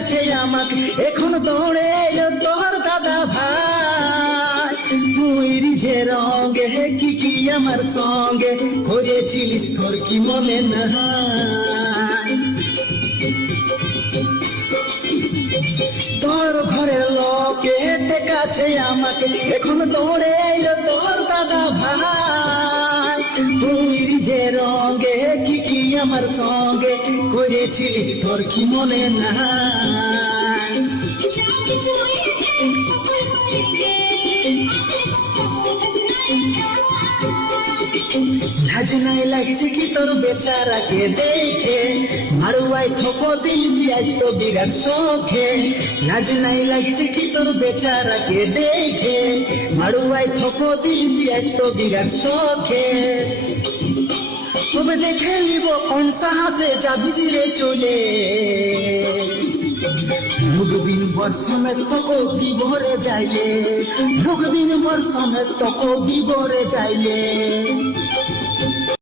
কাছে আমাকে এখন দৌড়ে এলো তোর দাদা ভাই তুই যে রঙে কি কি আমার সঙ্গে করেছিলিস তোর কি মনে নাই তোর ঘরের লোকে কাছে আমাকে এখন দৌড়ে এলো তোর দাদা ভাই তুই যে রঙে কি কি আমার সঙ্গে করেছিলিস তোর কি মনে নাই লাজ নাই লাগছে কি তোর বেচারাকে দেখে মারুয়াই থপ দিলি আজ তো বিরাট শোকে লাজ নাই লাগছে কি তোর বেচারাকে দেখে মারুয়াই থপ দিলি আজ তো বিরাট শোকে তবে দেখে নিব কোন সাহসে যাবি রে চলে লোকদিন বর্ষমে তোকে বিবরে যাইলে লোকদিন বর্ষমে তোকে বিবরে যাইলে